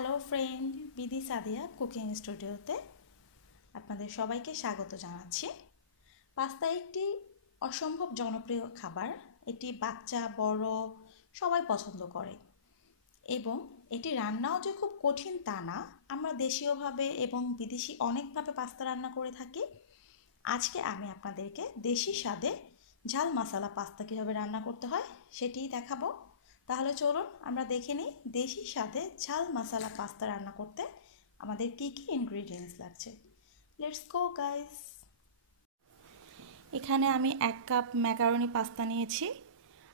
Hello friend বিধি Sadia cooking স্টুডিওতে আপনাদের সবাইকে স্বাগত জানাচ্ছি। পাস্তা একটি অসম্ভব জনপ্রিয় খাবার, এটি বাচ্চা, বড়, সবাই পছন্দ করে। এবং এটি রান্নাও যে খুব কঠিন তা না, আমরা দেশীয়ভাবে এবং বিদেশি অনেকভাবে পাস্তা রান্না করে থাকি। আজকে আমি আপনাদেরকে দেশি স্বাদে ঝাল মশলা পাস্তা কীভাবে রান্না করতে হয় সেটিই দেখাবো। তাহলে চলুন আমরা দেখে নিই দেশি স্বাদে ঝাল মশলা পাস্তা রান্না করতে আমাদের কী কী ইনগ্রিডিয়েন্টস লাগছে। লেটস গো গাইস এখানে আমি এক কাপ ম্যাকারনি পাস্তা নিয়েছি।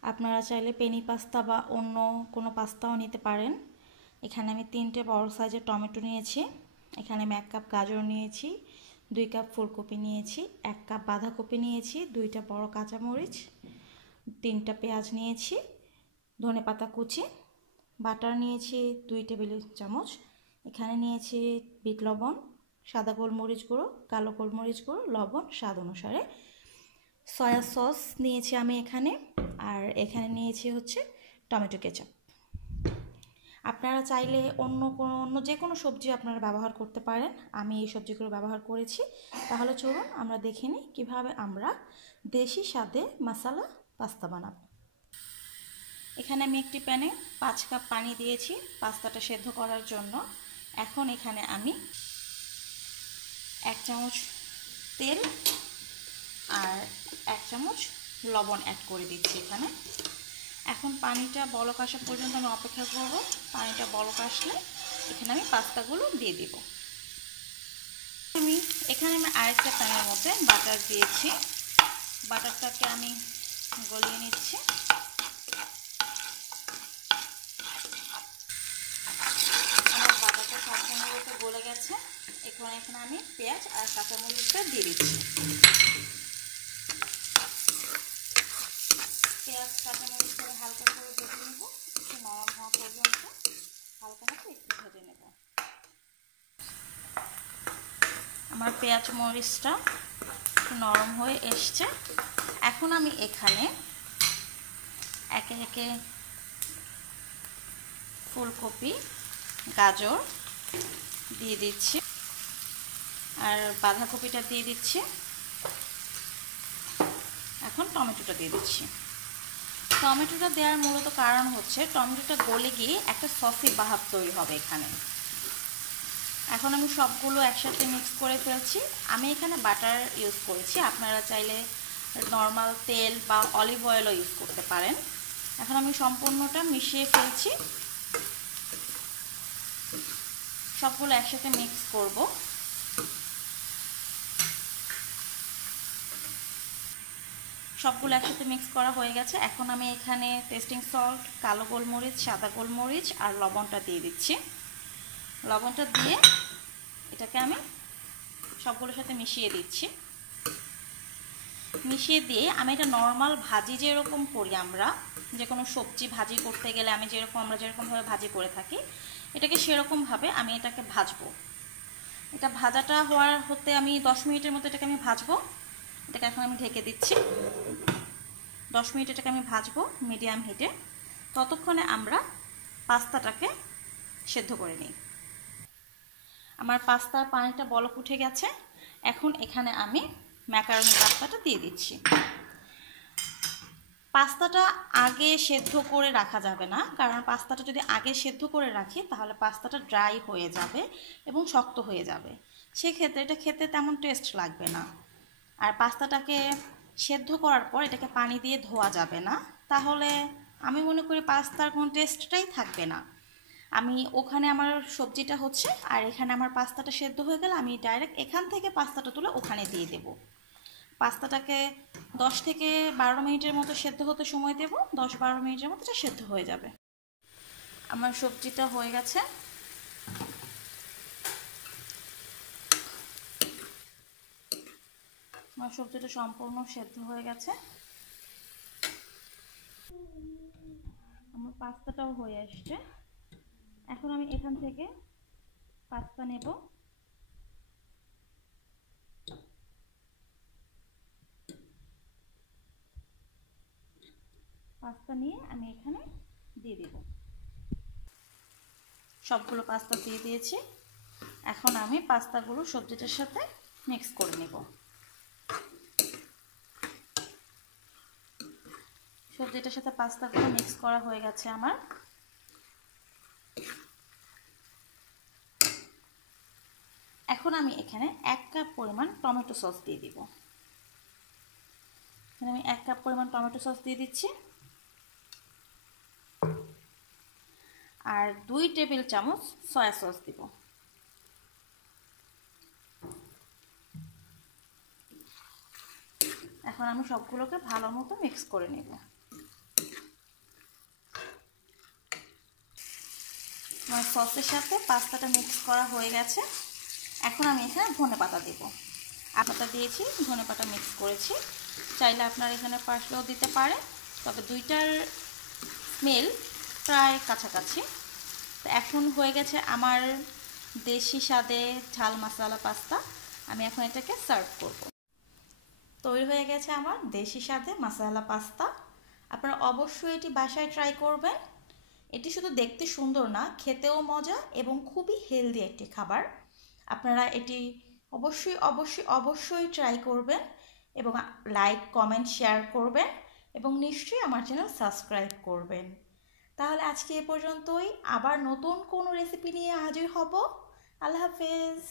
আপনারা চাইলে পেনি পাস্তা বা অন্য কোনো পাস্তাও নিতে পারেন। এখানে আমি তিনটে বড় সাইজের টমেটো নিয়েছি। এখানে আমি এক কাপ গাজর নিয়েছি, দুই কাপ ফুলকপি নিয়েছি, এক কাপ বাঁধাকপি নিয়েছি, দুইটা বড় কাঁচামরিচ, তিনটা পেঁয়াজ নিয়েছি। ধনে পাতা কুচি, বাটার নিয়েছি দুই টেবিল চামচ, এখানে নিয়েছি বিট লবণ, সাদা গোলমরিচ গুঁড়ো, কালো গোলমরিচ গুঁড়ো, লবণ, স্বাদ অনুসারে। সয়া সস নিয়েছি আমি এখানে, আর এখানে নিয়েছি হচ্ছে টমেটো কেচাপ। আপনারা চাইলে অন্য কোনো, অন্য যে কোনো সবজি আপনারা ব্যবহার করতে পারেন, আমি এই সবজিগুলো ব্যবহার করেছি। তাহলে চলুন আমরা দেখে নিই কীভাবে আমরা দেশি স্বাদে মশালা পাস্তা বানাবো। এখানে আমি একটি প্যানে পাঁচ কাপ পানি দিয়েছি পাস্তাটা সেদ্ধ করার জন্য। এখন এখানে আমি এক চামচ তেল আর এক চামচ লবণ অ্যাড করে দিচ্ছি এখানে। এখন পানিটা বলক আসা পর্যন্ত আমি অপেক্ষা করব। পানিটা বলক আসলে এখানে আমি পাস্তাগুলো দিয়ে দিব। আমি এখানে আমি আরেকটা প্যানের মধ্যে বাটার দিয়েছি। বাটারটাকে আমি গলিয়ে নিচ্ছি আমার বাটারটা সম্পূর্ণরূপে গলে গেছে এখন এখানে আমি পেঁয়াজ আর কাঁচামরিচটা দিয়ে দিচ্ছি। পেঁয়াজ, কাঁচামরিচ করে হালকা করে ভেজে নেব। একটু নরম হওয়া পর্যন্ত হালকা হাতে একটু ভেজে নেব। আমার পেঁয়াজ মরিচটা নরম হয়ে এসছে। এখন আমি এখানে একে একে ফুলকপি, গাজর দিয়ে দিচ্ছি। আর বাঁধাকপিটা দিয়ে দিচ্ছি। এখন টমেটোটা দিয়ে দিচ্ছি। টমেটোটা দেওয়ার মূলত কারণ হচ্ছে, টমেটোটা গলে গিয়ে একটা সসি বাহাব তৈরি হবে এখানে। এখন আমি সবগুলো একসাথে মিক্স করে ফেলছি। আমি এখানে বাটার ইউজ করেছি। আপনারা চাইলে নর্মাল তেল বা অলিভ অয়েলও ইউজ করতে পারেন। এখন আমি সম্পূর্ণটা মিশিয়ে ফেলছি। সবগুলো একসাথে মিক্স করব। সবগুলো একসাথে মিক্স করা হয়ে গেছে। এখন আমি এখানে টেস্টিং সল্ট কালো গোলমরিচ, সাদা গোলমরিচ আর লবণটা দিয়ে দিচ্ছি। লবণটা দিয়ে এটাকে আমি সবগুলোর সাথে মিশিয়ে দিচ্ছি। মিশিয়ে দিয়ে আমি এটা নর্মাল ভাজি যেরকম করি আমরা যে কোনো সবজি ভাজি করতে গেলে আমি যেরকম, আমরা যেরকমভাবে ভাজি করে থাকি, এটাকে সেরকমভাবে আমি এটাকে ভাজবো। এটা ভাজাটা হওয়ার হতে আমি দশ মিনিটের মতো এটাকে আমি ভাজবো। এটাকে এখন আমি ঢেকে দিচ্ছি। দশ মিনিট এটাকে আমি ভাজবো মিডিয়াম হিটে। ততক্ষণে আমরা পাস্তাটাকে সেদ্ধ করে নিই। আমার পাস্তার পানিটা বলক উঠে গেছে। এখন এখানে আমি ম্যাকারনি পাস্তাটা দিয়ে দিচ্ছি। পাস্তাটা আগে সেদ্ধ করে রাখা যাবে না, কারণ পাস্তাটা যদি আগে সেদ্ধ করে রাখি, তাহলে পাস্তাটা ড্রাই হয়ে যাবে এবং শক্ত হয়ে যাবে। সেক্ষেত্রে এটা খেতে তেমন টেস্ট লাগবে না। আর পাস্তাটাকে সেদ্ধ করার পর এটাকে পানি দিয়ে ধোয়া যাবে না। তাহলে আমি মনে করি পাস্তার কোনো টেস্টটাই থাকবে না। আমি ওখানে আমার সবজিটা হচ্ছে আর এখানে আমার পাস্তাটা সেদ্ধ হয়ে গেলে আমি ডাইরেক্ট এখান থেকে পাস্তাটা তুলে ওখানে দিয়ে দেব। পাস্তাটাকে দশ থেকে বারো মিনিটের মতো সেদ্ধ হতে সময় দেব। দশ বারো মিনিটের মতো সেদ্ধ হয়ে যাবে। আমার সবজিটা হয়ে গেছে। আমার সবজিটা সম্পূর্ণ সেদ্ধ হয়ে গেছে। আমার পাস্তাটাও হয়ে আসছে। এখন আমি এখান থেকে পাস্তা নেব। পাস্তা নিয়ে আমি এখানে দিয়ে দেব। সবগুলো পাস্তা দিয়ে দিয়েছি। এখন আমি পাস্তাগুলো সবজিটার সাথে মিক্স করে নেব। সবজিটার সাথে পাস্তাগুলো মিক্স করা হয়ে গেছে আমার। এখন আমি এখানে এক কাপ পরিমাণ টমেটো সস দিয়ে দিব। এখানে আমি এক কাপ পরিমাণ টমেটো সস দিয়ে দিচ্ছি। আর দুই টেবিল চামচ সয়া সস দিব। এখন আমি সবগুলোকে ভালো মতো মিক্স করে নেব। আমার সসের সাথে পাস্তাটা মিক্স করা হয়ে গেছে। এখন আমি এখানে ধনে পাতা দেব। আপাতা দিয়েছি, ধনে পাতা মিক্স করেছি। চাইলে আপনার এখানে পার্সলেও দিতে পারে তবে দুইটার স্মেল প্রায় কাছাকাছি। তো এখন হয়ে গেছে আমার দেশি স্বাদে ঝাল মশলা পাস্তা। আমি এখন এটাকে সার্ভ করব। তৈরি হয়ে গেছে আমার দেশি স্বাদে মশলা পাস্তা। আপনারা অবশ্যই এটি বাসায় ট্রাই করবেন। এটি শুধু দেখতে সুন্দর না, খেতেও মজা এবং খুবই হেলদি একটি খাবার। আপনারা এটি অবশ্যই অবশ্যই অবশ্যই ট্রাই করবেন এবং লাইক কমেন্ট শেয়ার করবেন এবং নিশ্চয়ই আমার চ্যানেল সাবস্ক্রাইব করবেন। তাহলে আজকে এ পর্যন্তই। আবার নতুন কোনো রেসিপি নিয়ে হাজির হব। আল্লাহ হাফেজ।